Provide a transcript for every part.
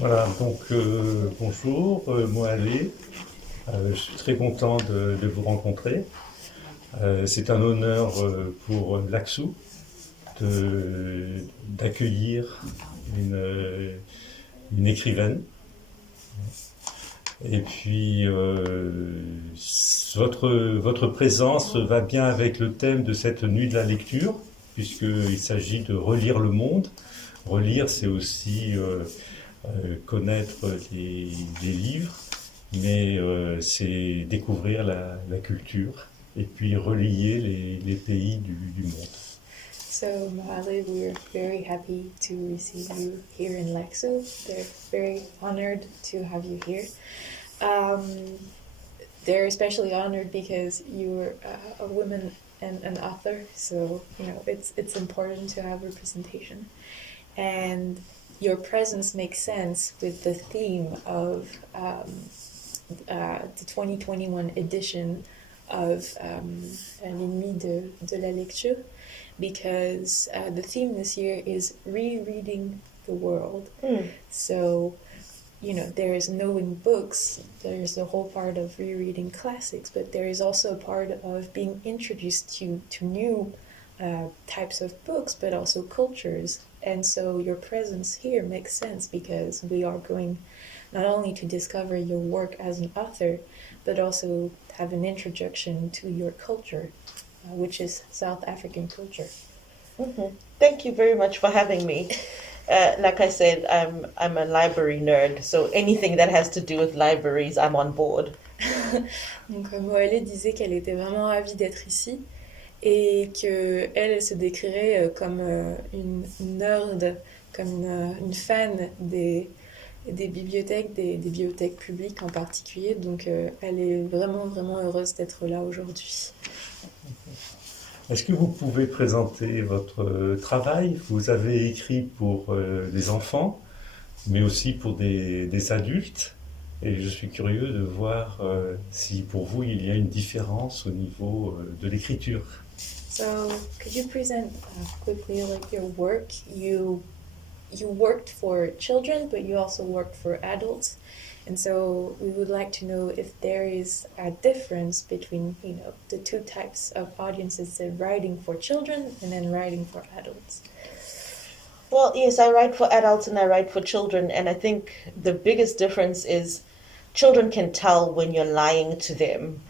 Voilà, donc bonjour, Mohale. Je suis très content de vous rencontrer. C'est un honneur pour l'AXU d'accueillir une écrivaine. Et puis, votre présence va bien avec le thème de cette nuit de la lecture, puisqu'il s'agit de relire le monde. Relire, c'est aussi connaître les livres, mais c'est découvrir la culture et puis relier les pays du monde. So, Mohale, we're very happy to receive you here in Lexo. They're very honored to have you here. Um, they're especially honored because you're a woman and an author, so it's important to have representation. And your presence makes sense with the theme of the 2021 edition of Les Nuits de la Lecture, because the theme this year is rereading the world. So, there is knowing books, there's the whole part of rereading classics, but there is also a part of being introduced to new types of books, but also cultures. And so your presence here makes sense because we are going not only to discover your work as an author, but also have an introduction to your culture, which is South African culture. Mm-hmm. Thank you very much for having me. Like I said, I'm a library nerd, so anything that has to do with libraries, I'm on board. Donc Mohale disait qu'elle était vraiment ravie d'être ici et que elle se décrirait comme une nerd, comme une fan des bibliothèques, des bibliothèques publiques en particulier. Donc elle est vraiment, vraiment heureuse d'être là aujourd'hui. Est-ce que vous pouvez présenter votre travail? Vous avez écrit pour des enfants, mais aussi pour des adultes. Et je suis curieux de voir si pour vous il y a une différence au niveau de l'écriture. So, could you present quickly your work? You worked for children, but you also worked for adults. And so we would like to know if there is a difference between, the two types of audiences, writing for children and then writing for adults. Well, yes, I write for adults and I write for children, and I think the biggest difference is children can tell when you're lying to them.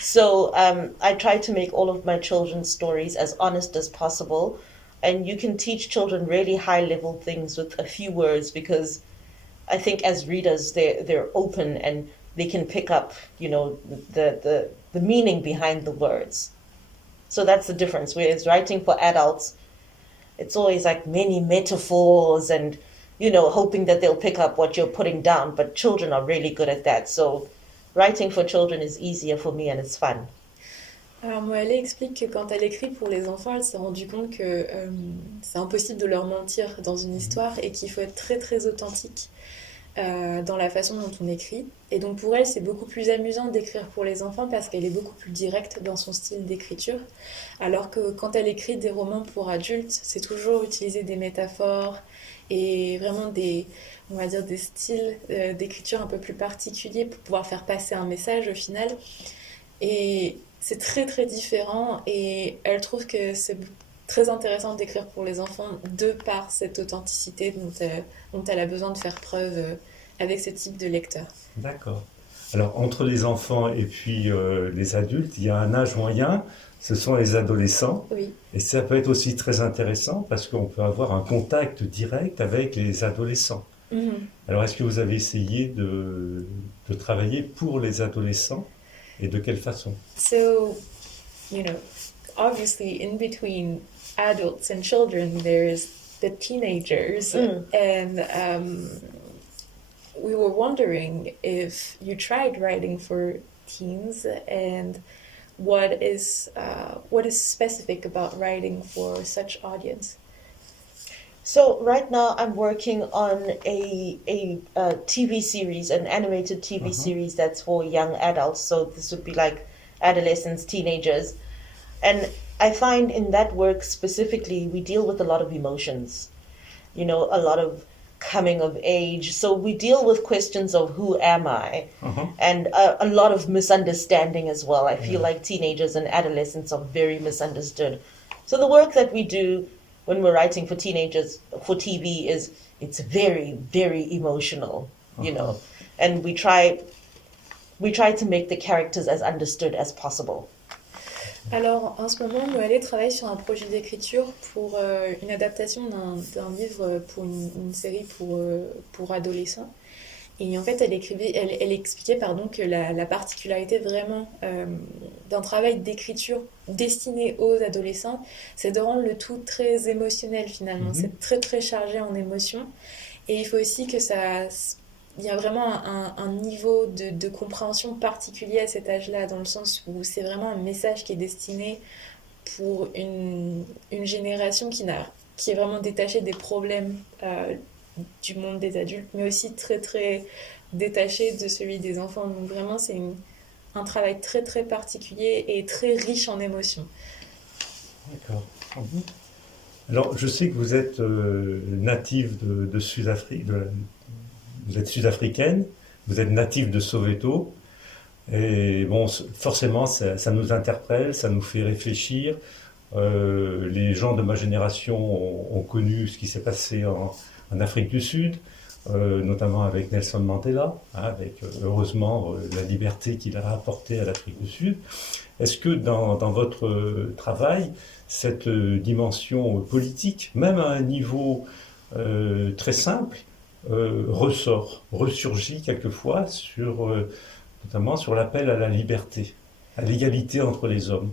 So I try to make all of my children's stories as honest as possible, and you can teach children really high-level things with a few words because I think as readers they're open and they can pick up, the meaning behind the words. So that's the difference. Whereas writing for adults, it's always like many metaphors and hoping that they'll pick up what you're putting down. But children are really good at that. So writing for children is easier for me and it's fun. Alors Moelle explique que quand elle écrit pour les enfants, elle s'est rendue compte que c'est impossible de leur mentir dans une histoire et qu'il faut être très très authentique dans la façon dont on écrit. Et donc pour elle, c'est beaucoup plus amusant d'écrire pour les enfants parce qu'elle est beaucoup plus directe dans son style d'écriture. Alors que quand elle écrit des romans pour adultes, c'est toujours utiliser des métaphores et vraiment on va dire des styles d'écriture un peu plus particuliers pour pouvoir faire passer un message au final. Et c'est très très différent et elle trouve que c'est très intéressant d'écrire pour les enfants de par cette authenticité dont elle a besoin de faire preuve avec ce type de lecteur. D'accord. Alors entre les enfants et puis les adultes, il y a un âge moyen, ce sont les adolescents. Oui. Et ça peut être aussi très intéressant parce qu'on peut avoir un contact direct avec les adolescents. Mm-hmm. Alors est-ce que vous avez essayé de travailler pour les adolescents et de quelle façon? So, obviously in between adults and children there's the teenagers and we were wondering if you tried writing for teens and what is specific about writing for such audience. So right now I'm working on a TV series, an animated TV series that's for young adults. So this would be like adolescents, teenagers. And I find in that work specifically, we deal with a lot of emotions. A lot of coming of age. So we deal with questions of who am I, Uh-huh. and a lot of misunderstanding as well. I feel like teenagers and adolescents are very misunderstood. So the work that we do when we're writing for teenagers for TV it's very, very emotional, you know, and we try to make the characters as understood as possible. Alors, en ce moment, Mohale travaille sur un projet d'écriture pour une adaptation d'un livre pour une série pour adolescents. Et en fait, elle expliquait que la particularité vraiment d'un travail d'écriture destiné aux adolescents, c'est de rendre le tout très émotionnel finalement. C'est très très chargé en émotions. Et il faut aussi que il y a vraiment un niveau de compréhension particulier à cet âge-là, dans le sens où c'est vraiment un message qui est destiné pour une génération qui est vraiment détachée des problèmes du monde des adultes, mais aussi très très détachée de celui des enfants. Donc vraiment, c'est un travail très très particulier et très riche en émotions. D'accord. Alors, je sais que vous êtes native de Sud-Afrique, vous êtes sud-africaine, vous êtes native de Soweto, et bon, forcément, ça nous interpelle, ça nous fait réfléchir. Les gens de ma génération ont connu ce qui s'est passé en Afrique du Sud, notamment avec Nelson Mandela, avec heureusement la liberté qu'il a apportée à l'Afrique du Sud. Est-ce que dans votre travail, cette dimension politique, même à un niveau très simple, ressurgit quelquefois notamment sur l'appel à la liberté, à l'égalité entre les hommes?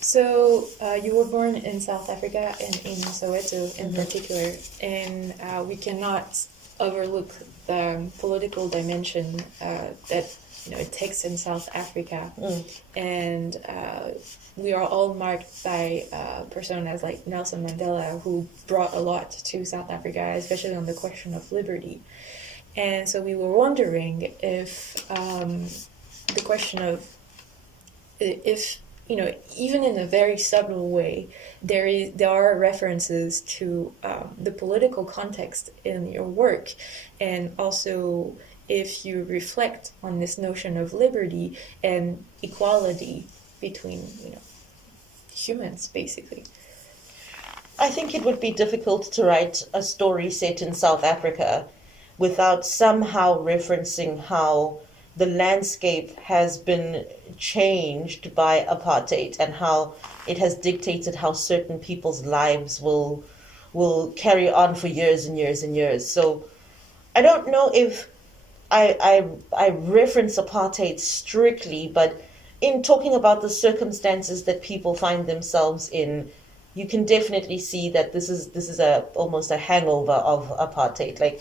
So, you were born in South Africa and in Soweto in particular, and we cannot overlook the political dimension that it takes in South Africa. And we are all marked by personas like Nelson Mandela, who brought a lot to South Africa, especially on the question of liberty. And so we were wondering if the question of if even in a very subtle way, there are references to the political context in your work, and also if you reflect on this notion of liberty and equality between humans, basically. I think it would be difficult to write a story set in South Africa without somehow referencing how the landscape has been changed by apartheid and how it has dictated how certain people's lives will carry on for years and years and years. So I don't know if I reference apartheid strictly, but in talking about the circumstances that people find themselves in, you can definitely see that this is almost a hangover of apartheid,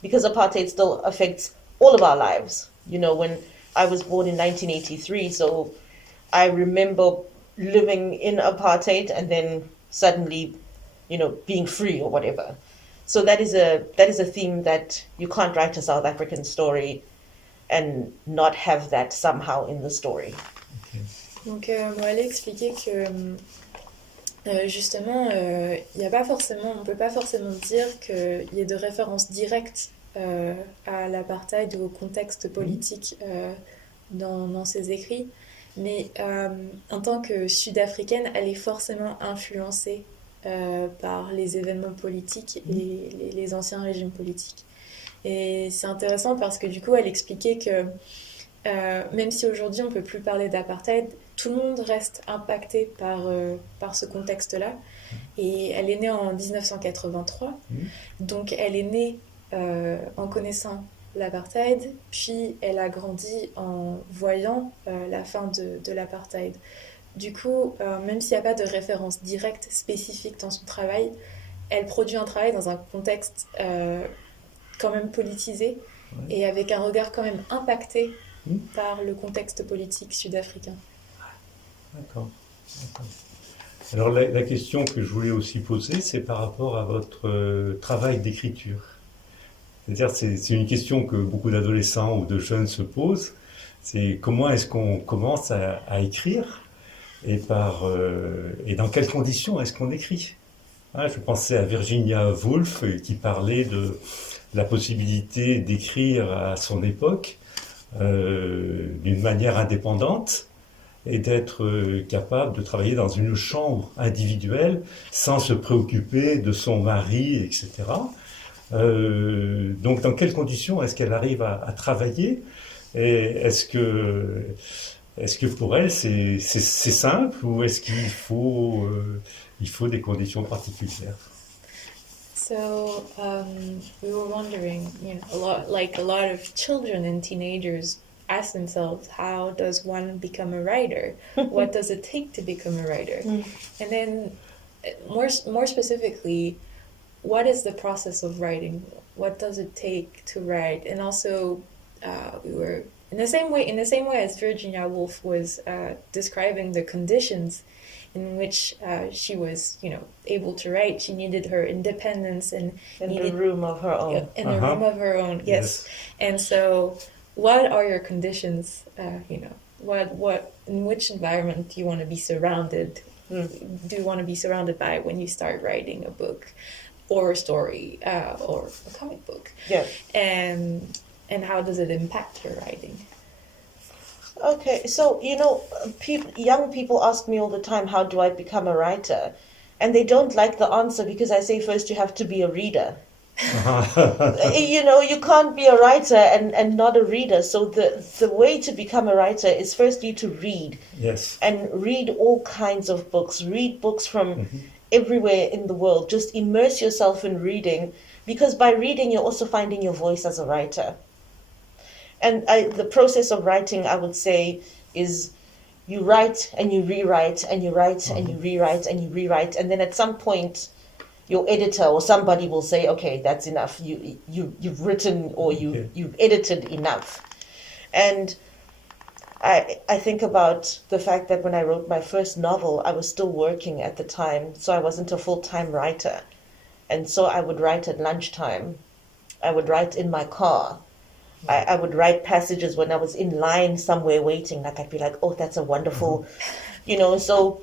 because apartheid still affects all of our lives. When I was born in 1983, so I remember living in apartheid and then suddenly, being free or whatever. So that is a theme that you can't write a South African story and not have that somehow in the story. Okay. Donc, Mohale expliquait que justement, on peut pas forcément dire qu'il y ait de références directes à l'apartheid ou au contexte politique dans ses écrits, mais en tant que sud-africaine, elle est forcément influencée par les événements politiques et les anciens régimes politiques. Et c'est intéressant parce que du coup, elle expliquait que même si aujourd'hui on ne peut plus parler d'apartheid, tout le monde reste impacté par ce contexte-là. Et elle est née en 1983, donc elle est née en connaissant l'apartheid, puis elle a grandi en voyant la fin de l'apartheid. Du coup, même s'il n'y a pas de référence directe spécifique dans son travail, elle produit un travail dans un contexte quand même politisé et avec un regard quand même impacté par le contexte politique sud-africain. D'accord. Alors la question que je voulais aussi poser, c'est par rapport à votre travail d'écriture. C'est-à-dire, c'est une question que beaucoup d'adolescents ou de jeunes se posent. C'est comment est-ce qu'on commence à écrire et dans quelles conditions est-ce qu'on écrit? Ah, je pensais à Virginia Woolf qui parlait de la possibilité d'écrire à son époque d'une manière indépendante et d'être capable de travailler dans une chambre individuelle sans se préoccuper de son mari, etc. Donc, dans quelles conditions est-ce qu'elle arrive à travailler? Et est-ce que pour elle c'est simple ou est-ce il faut des conditions particulières? So we were wondering, a lot of children and teenagers ask themselves, how does one become a writer? What does it take to become a writer? And then, more specifically, what is the process of writing? What does it take to write? And also, we were in the same way as Virginia Woolf was describing the conditions in which she was, able to write. She needed her independence and In needed the room of her own. in a room of her own. Yes. And so, what are your conditions? What in which environment do you want to be surrounded? Do you want to be surrounded by when you start writing a book, or a story, or a comic book? Yeah. And how does it impact your writing? Okay, so young people ask me all the time, how do I become a writer? And they don't like the answer because I say first you have to be a reader. You can't be a writer and not a reader. So the way to become a writer is firstly to read. Yes. And read all kinds of books. Read books from everywhere in the world. Just immerse yourself in reading, because by reading you're also finding your voice as a writer. And the process of writing, I would say, is you write and you rewrite and you write and you rewrite and you rewrite, and then at some point your editor or somebody will say, okay, that's enough. You've written or you've edited enough. And I think about the fact that when I wrote my first novel, I was still working at the time, so I wasn't a full-time writer. And so I would write at lunchtime. I would write in my car. I would write passages when I was in line somewhere waiting. Like, I'd be like, oh, that's a wonderful, so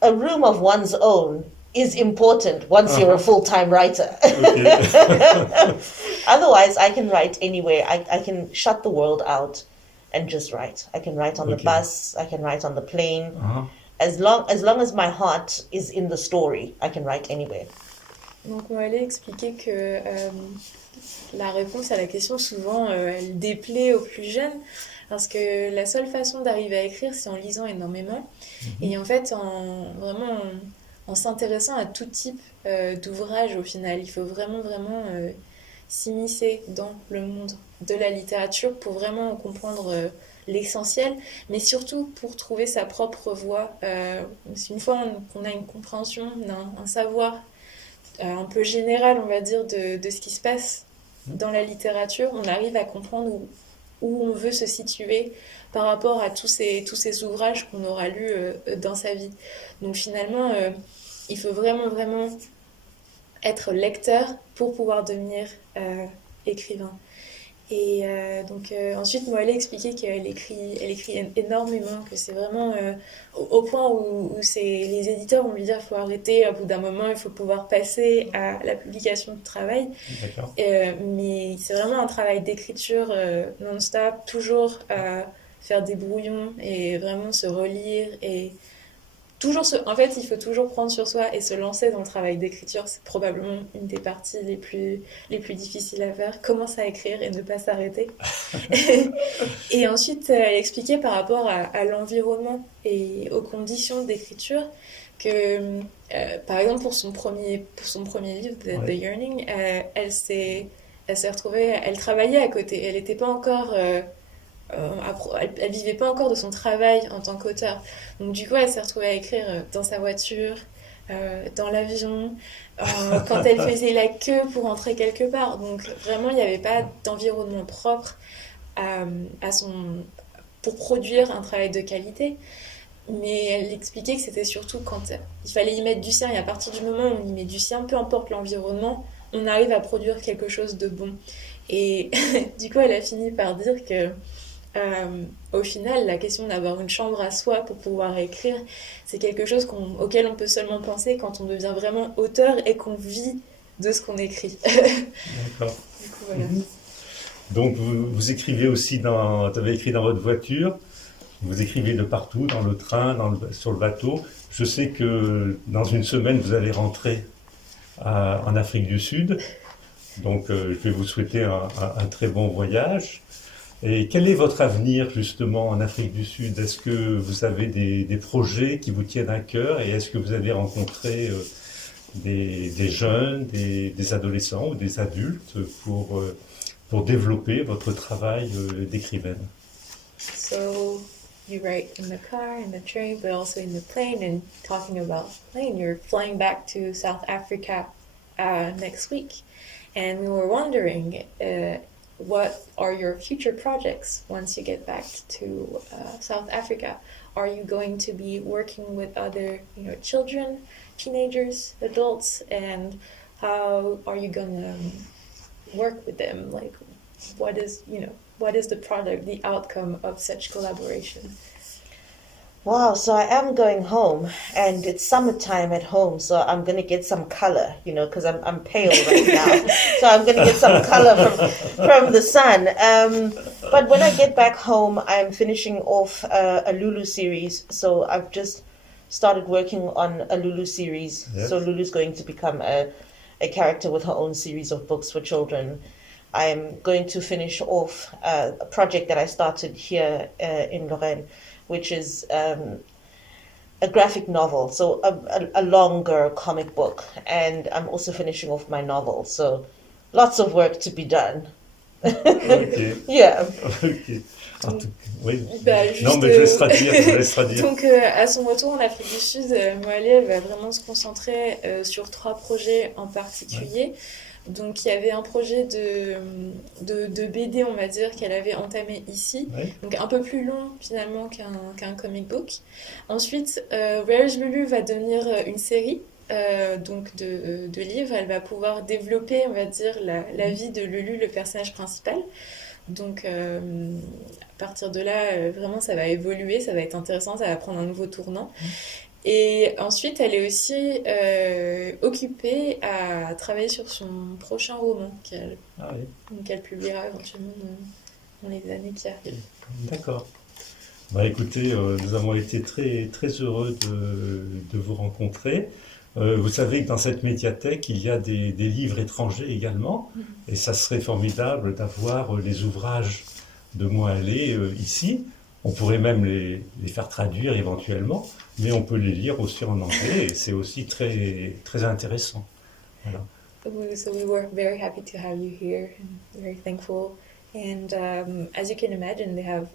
a room of one's own is important once you're a full-time writer. Otherwise, I can write anywhere. I can shut the world out and just write. I can write on the bus. I can write on the plane. As long as my heart is in the story, I can write anywhere. Donc, Mohale expliquait que la réponse à la question, souvent, elle déplaît aux plus jeunes, parce que la seule façon d'arriver à écrire, c'est en lisant énormément. Et en fait, en s'intéressant à tout type d'ouvrage, au final. Il faut vraiment s'immiscer dans le monde de la littérature pour vraiment comprendre l'essentiel, mais surtout pour trouver sa propre voie. Une fois qu'on a une compréhension, un savoir un peu général, on va dire, de ce qui se passe dans la littérature, on arrive à comprendre où on veut se situer par rapport à tous ces ouvrages qu'on aura lus dans sa vie. Donc finalement, il faut vraiment être lecteur pour pouvoir devenir écrivain. Et ensuite, Mohale expliquait qu'elle écrit énormément, que c'est vraiment au point où les éditeurs vont lui dire qu'il faut arrêter, au bout d'un moment, il faut pouvoir passer à la publication de travail. D'accord. Mais c'est vraiment un travail d'écriture non-stop, toujours faire des brouillons et vraiment se relire et en fait, il faut toujours prendre sur soi et se lancer dans le travail d'écriture. C'est probablement une des parties les plus difficiles à faire. Commencer à écrire et ne pas s'arrêter. Et ensuite, elle expliquait par rapport à l'environnement et aux conditions d'écriture que, par exemple, pour son premier livre, The Yearning, elle s'est retrouvée, elle travaillait à côté. Elle n'était pas encore... elle vivait pas encore de son travail en tant qu'auteur. Donc du coup, elle s'est retrouvée à écrire dans sa voiture, dans l'avion, quand elle faisait la queue pour rentrer quelque part. Donc vraiment, il n'y avait pas d'environnement propre pour produire un travail de qualité. Mais elle expliquait que c'était surtout quand il fallait y mettre du sien. Et à partir du moment où on y met du sien, peu importe l'environnement, on arrive à produire quelque chose de bon. Et du coup, elle a fini par dire que Au final, la question d'avoir une chambre à soi pour pouvoir écrire, c'est quelque chose auquel on peut seulement penser quand on devient vraiment auteur et qu'on vit de ce qu'on écrit. D'accord. Du coup, voilà. Donc vous écrivez aussi vous avez écrit dans votre voiture, vous écrivez de partout, dans le train, sur le bateau. Je sais que dans une semaine, vous allez rentrer en Afrique du Sud. Donc je vais vous souhaiter un très bon voyage. Et quel est votre avenir justement en Afrique du Sud? Est-ce que vous avez des projets qui vous tiennent à cœur et est-ce que vous allez rencontrer des jeunes, des adolescents ou des adultes pour développer votre travail d'écrivaine? So you write in the car, in the train, but also in the plane. And talking about plane, you're flying back to South Africa next week. And we were wondering, what are your future projects once you get back to South Africa? Are you going to be working with other, children, teenagers, adults, and how are you gonna work with them? Like, what is the product, the outcome of such collaboration? Wow, so I am going home, and it's summertime at home, so I'm gonna get some color, because I'm pale right now. So I'm gonna get some color from the sun. But when I get back home, I'm finishing off a Lulu series. So I've just started working on a Lulu series. Yes. So Lulu's going to become a character with her own series of books for children. I'm going to finish off a project that I started here in Lorraine, which is a graphic novel, so a longer comic book. And I'm also finishing off my novel, so lots of work to be done. Ok. Yeah. Ok. Oui. Bah, Non, juste, mais je laisserai dire. Donc, à son retour en Afrique du Sud, Mohale elle va vraiment se concentrer sur 3 projets en particulier. Donc, il y avait un projet de BD, on va dire, qu'elle avait entamé ici. Ouais. Donc, un peu plus long, finalement, qu'un comic book. Ensuite, Where's Lulu va devenir une série. Donc de livres, elle va pouvoir développer, on va dire, la vie de Lulu, le personnage principal. Donc à partir de là, vraiment, ça va évoluer, ça va être intéressant, ça va prendre un nouveau tournant. Et ensuite, elle est aussi occupée à travailler sur son prochain roman qu'elle publiera éventuellement dans les années qui arrivent. D'accord. Bah écoutez, nous avons été très, très heureux de vous rencontrer. Vous savez que dans cette médiathèque, il y a des livres étrangers également, et ça serait formidable d'avoir les ouvrages de Mohale ici. On pourrait même les faire traduire éventuellement, mais on peut les lire aussi en anglais, et c'est aussi très, très intéressant. Voilà. So we were very happy to have you here, and very thankful. And as you can imagine, they have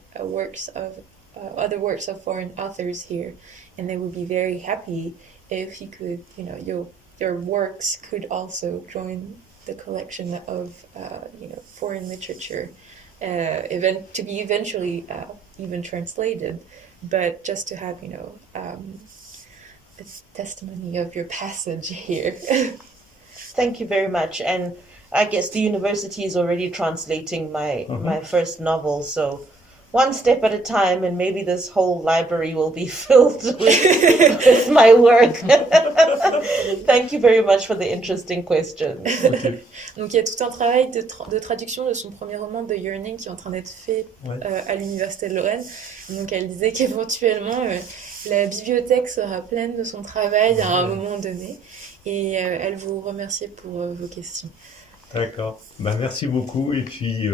other works of foreign authors here, and they would be very happy if you could, your works could also join the collection of, foreign literature, to be eventually even translated, but just to have, a testimony of your passage here. Thank you very much. And I guess the university is already translating my first novel, so one step at a time, and maybe this whole library will be filled with my work. Thank you very much for the interesting questions. Okay. Donc il y a tout un travail de traduction de son premier roman, The Yearning, qui est en train d'être fait à l'Université de Lorraine. Donc elle disait qu'éventuellement la bibliothèque sera pleine de son travail à un moment donné. Et elle vous remerciait pour vos questions. D'accord. Ben, merci beaucoup et puis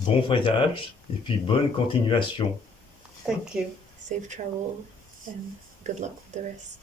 bon voyage et puis bonne continuation. Thank you. Safe travel and good luck with the rest.